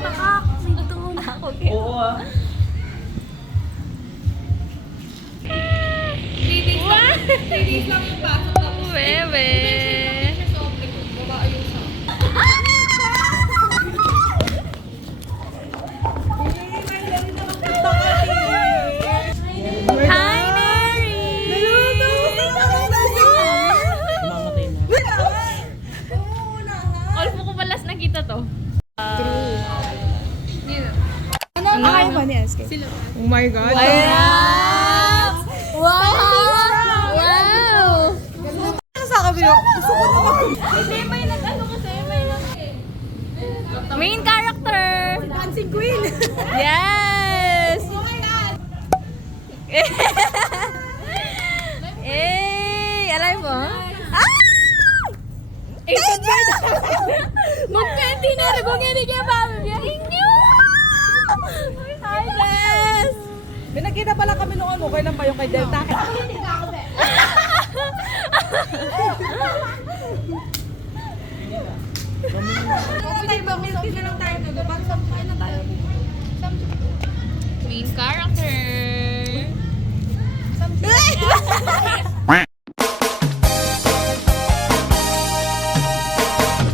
Takak! Dito. Okay. Oo ah. 3 days lang. 3 days lang yung pasok. Tapos, Bebe. sa obligo. Baba yung sa. Hi, Mary! Mamatay na. All mo ko palas nakita to. Ano? Ay, ba ni SK? Sila. Oh my God. Wow! Wow! Ano sa kabilo? Gusto ko naman. Hindi, may nag-ano kasi. May Main character! Dancing Queen. Yes! Oh my God! Eh, alay mo? Ah! Mag-20 na rin kung hindi niya mami. Inyo! Hi, Jess! May nakita pala kami nung ano, kailan pa yung kay Delta. Main character!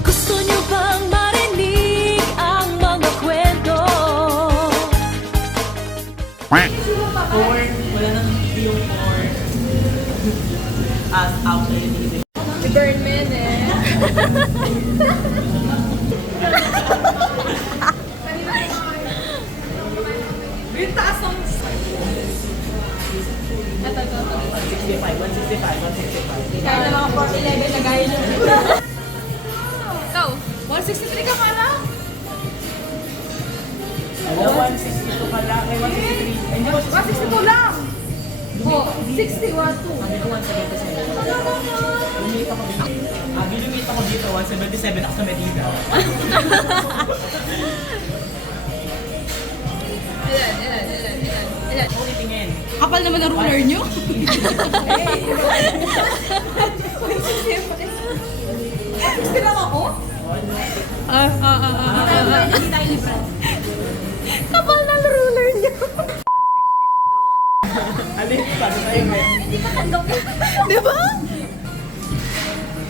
Gusto niyo bang marinig ang mga kwento? Four. Wala nang yung four. As out na yun. Si Burnman eh. Yung taas ng... 165, 165, 165. Kaya na mga 411 na gaya niyo. Ikaw? 163 ka pala? Wala, 162 pala. Ay, 163. Ay, hindi, 162 lang. Oh, 60, 1, 2. Ano ko 177? Lumita ko dito. Lumita ko dito, 177 ako sa Medina. Ilan? Ulitingin. Kapal naman ang ruler niyo. Gusto lang ako? Hindi tayo libran. Kapal ng ruler niyo. Alin, sabi tayo, men. Di ba?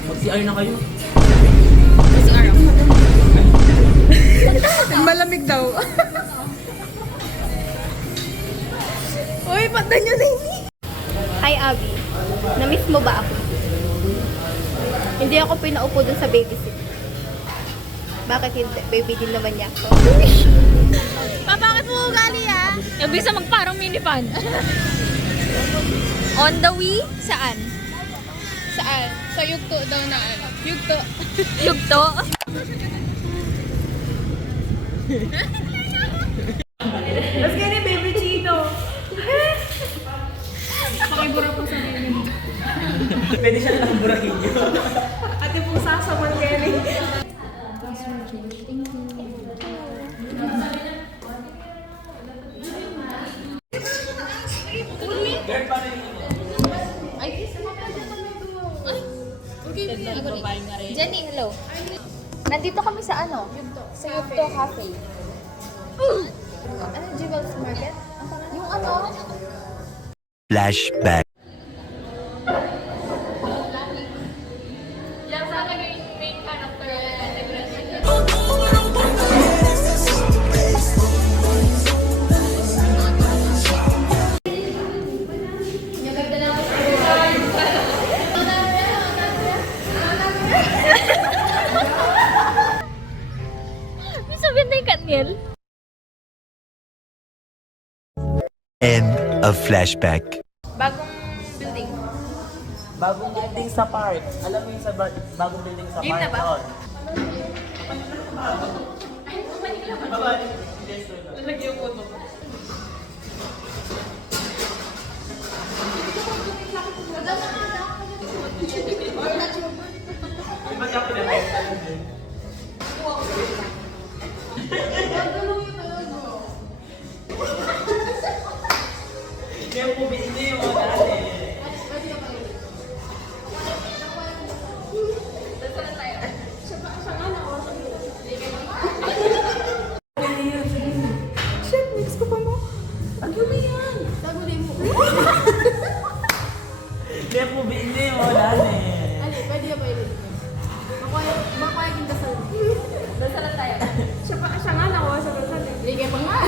Mag-CR na kayo. Malamig daw. Uy, patan nyo na ini. Hi, Abby. Na-miss mo ba ako? Hindi ako pinaupo dun sa babysit. Bakit hindi? Baby din naman niya ako. Bakit mo ugali ah? Yung bisa magparang minivan. On the way? Saan? Saan? Sa yugto daw na ano. Yugto. Yugto? Let's get it, baby Chino. Pakibura po sa amin. Pwede siya lang burahin nyo. Ate Pusa sa Margeri. Girl, paano yung Ay, isa mo pa dyan ang Ay, okay. Jenny, hello. Nandito kami sa ano? Sa Yugto Cafe. Ano, Jewel's Market? Yung ano? Flashback. Yan sana yung main character. May sabihin tayo, Kaniel. End of flashback. Bagong building. bagong building sa park? Alam mo yung sa bagong building sa Game park? na ba? Doon. Lalagyan ko to. Iba ka pinag Kaya po, hindi yung mga dati. Hindi po, hindi mo, wala na eh. Ano, pwede na ba yun? Makuha yung dasal. Dasal lang tayo. Siya nga nakuha sa bansa. Ligay pa nga.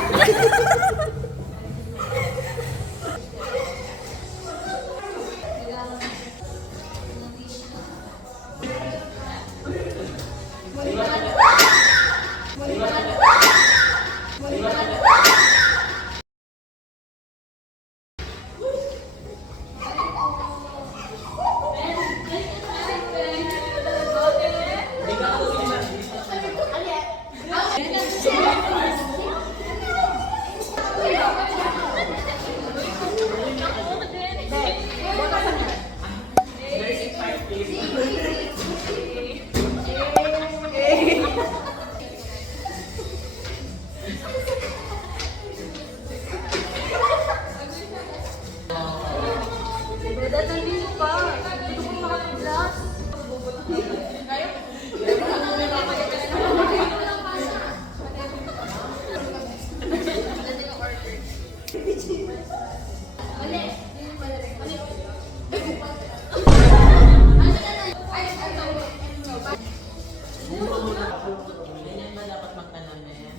Ganyan ba dapat magtanong na yan?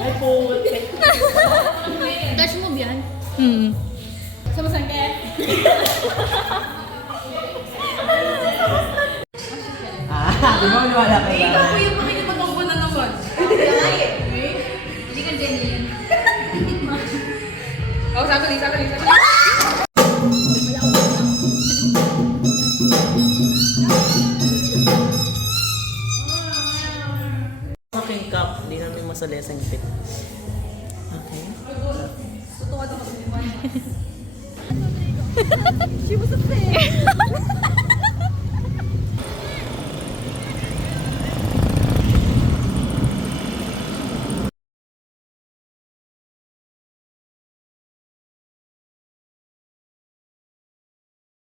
Ay po. Touch move yan. Sumasangkit. Di ba wala ka Ikaw ba? po yung makikipag-ubo na naman. Hindi ka genuine. Oh, sakali. Aking cup, hindi namin masalesang fit. Okay. Tutuwa ako. She was a fan.